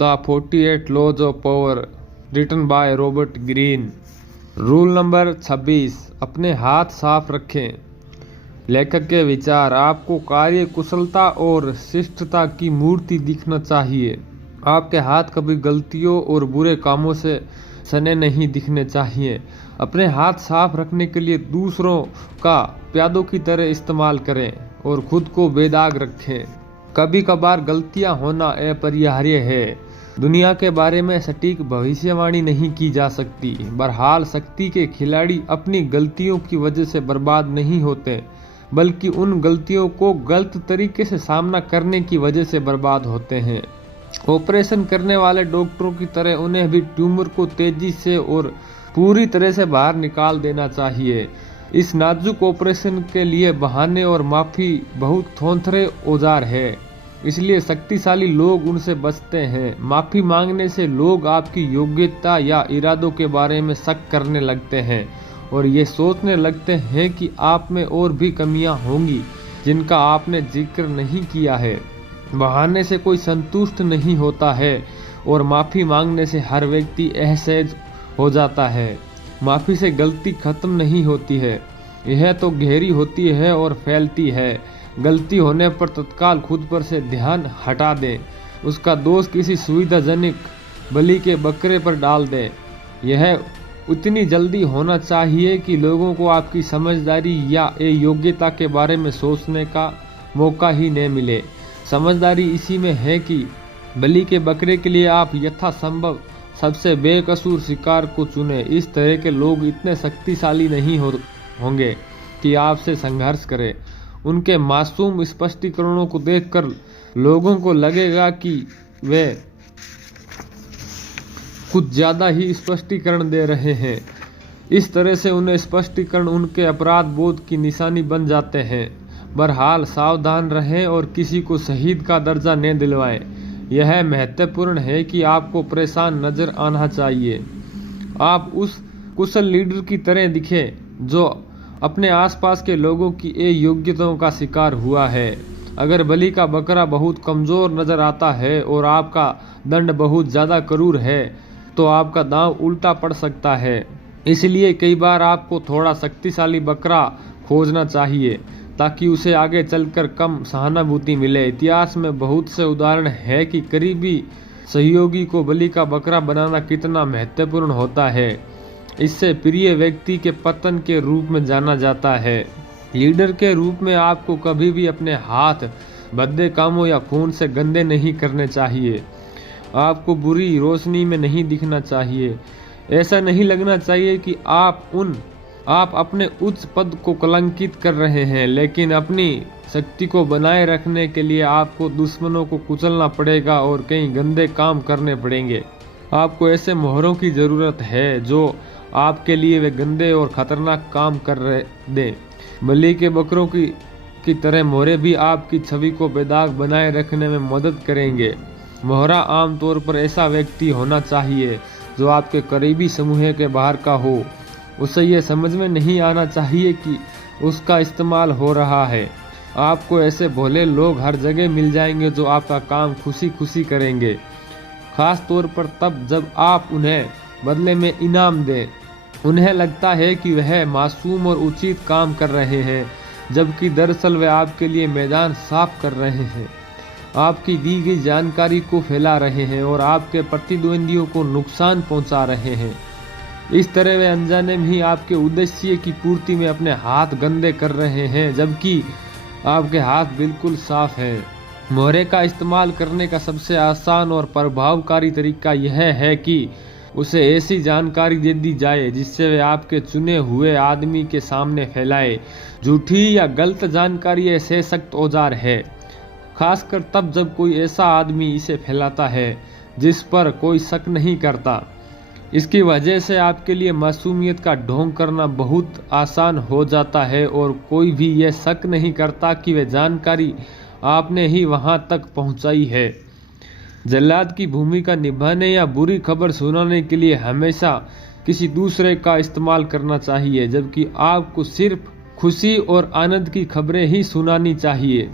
The 48 laws of power written by Robert Greene. Rule number 26, अपने हाथ साफ रखें। लेखक के विचार, आपको कार्य कुशलता और शिष्टता की मूर्ति दिखना चाहिए। आपके हाथ कभी गलतियों और बुरे कामों से सने नहीं दिखने चाहिए। अपने हाथ साफ रखने के लिए दूसरों का प्यादों की तरह इस्तेमाल करें और खुद को बेदाग रखें। कभी कभार गलतियां होना अपरिहार्य है। दुनिया के बारे में सटीक भविष्यवाणी नहीं की जा सकती। बहरहाल शक्ति के खिलाड़ी अपनी गलतियों की वजह से बर्बाद नहीं होते, बल्कि उन गलतियों को गलत तरीके से सामना करने की वजह से बर्बाद होते हैं। ऑपरेशन करने वाले डॉक्टरों की तरह उन्हें भी ट्यूमर को तेजी से और पूरी तरह से बाहर निकाल देना चाहिए। इस नाजुक ऑपरेशन के लिए बहाने और माफी बहुत थोथरे औजार है, इसलिए शक्तिशाली लोग उनसे बचते हैं। माफी मांगने से लोग आपकी योग्यता या इरादों के बारे में शक करने लगते हैं और ये सोचने लगते हैं कि आप में और भी कमियां होंगी जिनका आपने जिक्र नहीं किया है। बहाने से कोई संतुष्ट नहीं होता है और माफी मांगने से हर व्यक्ति असहज हो जाता है। माफी से गलती खत्म नहीं होती है, यह तो गहरी होती है और फैलती है। गलती होने पर तत्काल खुद पर से ध्यान हटा दें, उसका दोष किसी सुविधाजनक बलि के बकरे पर डाल दें। यह उतनी जल्दी होना चाहिए कि लोगों को आपकी समझदारी या योग्यता के बारे में सोचने का मौका ही न मिले। समझदारी इसी में है कि बलि के बकरे के लिए आप यथासंभव सबसे बेकसूर शिकार को चुने। इस तरह के लोग इतने शक्तिशाली नहीं होंगे कि आपसे संघर्ष करें। उनके मासूम स्पष्टीकरणों को देखकर लोगों को लगेगा कि वे कुछ ज़्यादा ही स्पष्टीकरण दे रहे हैं। इस तरह से उन्हें स्पष्टीकरण उनके अपराध बोध की निशानी बन जाते हैं। बहरहाल सावधान रहें और किसी को शहीद का दर्जा न दिलवाएं। यह महत्वपूर्ण है कि आपको परेशान नजर आना चाहिए। आप उस कुशल लीडर की तरह दिखें जो अपने आसपास के लोगों की अयोग्यताओं का शिकार हुआ है। अगर बलि का बकरा बहुत कमजोर नजर आता है और आपका दंड बहुत ज़्यादा क्रूर है तो आपका दांव उल्टा पड़ सकता है। इसलिए कई बार आपको थोड़ा शक्तिशाली बकरा खोजना चाहिए ताकि उसे आगे चलकर कम सहानुभूति मिले। इतिहास में बहुत से उदाहरण है कि करीबी सहयोगी को बलि का बकरा बनाना कितना महत्वपूर्ण होता है। इससे प्रिय व्यक्ति के पतन के रूप में जाना जाता है। लीडर के रूप में आपको कभी भी अपने हाथ भद्दे कामों या खून से गंदे नहीं करने चाहिए। आपको बुरी रोशनी में नहीं दिखना चाहिए। ऐसा नहीं लगना चाहिए कि आप अपने उच्च पद को कलंकित कर रहे हैं, लेकिन अपनी शक्ति को बनाए रखने के लिए आपको दुश्मनों को कुचलना पड़ेगा और कई गंदे काम करने पड़ेंगे। आपको ऐसे मोहरों की ज़रूरत है जो आपके लिए वे गंदे और खतरनाक काम कर रहे दें। बलि के बकरों की तरह मोहरे भी आपकी छवि को बेदाग बनाए रखने में मदद करेंगे। मोहरा आमतौर पर ऐसा व्यक्ति होना चाहिए जो आपके करीबी समूह के बाहर का हो। उसे ये समझ में नहीं आना चाहिए कि उसका इस्तेमाल हो रहा है। आपको ऐसे भोले लोग हर जगह मिल जाएंगे जो आपका काम खुशी खुशी करेंगे, खास तौर पर तब जब आप उन्हें बदले में इनाम दें। उन्हें लगता है कि वह मासूम और उचित काम कर रहे हैं, जबकि दरअसल वे आपके लिए मैदान साफ कर रहे हैं, आपकी दी गई जानकारी को फैला रहे हैं और आपके प्रतिद्वंदियों को नुकसान पहुंचा रहे हैं। इस तरह वे अनजाने में ही आपके उद्देश्य की पूर्ति में अपने हाथ गंदे कर रहे हैं, जबकि आपके हाथ बिल्कुल साफ हैं। मोहरे का इस्तेमाल करने का सबसे आसान और प्रभावकारी तरीका यह है कि उसे ऐसी जानकारी दे दी जाए जिससे वे आपके चुने हुए आदमी के सामने फैलाए। झूठी या गलत जानकारी ऐसे सख्त औजार है, खासकर तब जब कोई ऐसा आदमी इसे फैलाता है जिस पर कोई शक नहीं करता। इसकी वजह से आपके लिए मासूमियत का ढोंग करना बहुत आसान हो जाता है और कोई भी यह शक नहीं करता कि वह जानकारी आपने ही वहां तक पहुंचाई है। जल्लाद की भूमिका निभाने या बुरी खबर सुनाने के लिए हमेशा किसी दूसरे का इस्तेमाल करना चाहिए, जबकि आपको सिर्फ खुशी और आनंद की खबरें ही सुनानी चाहिए।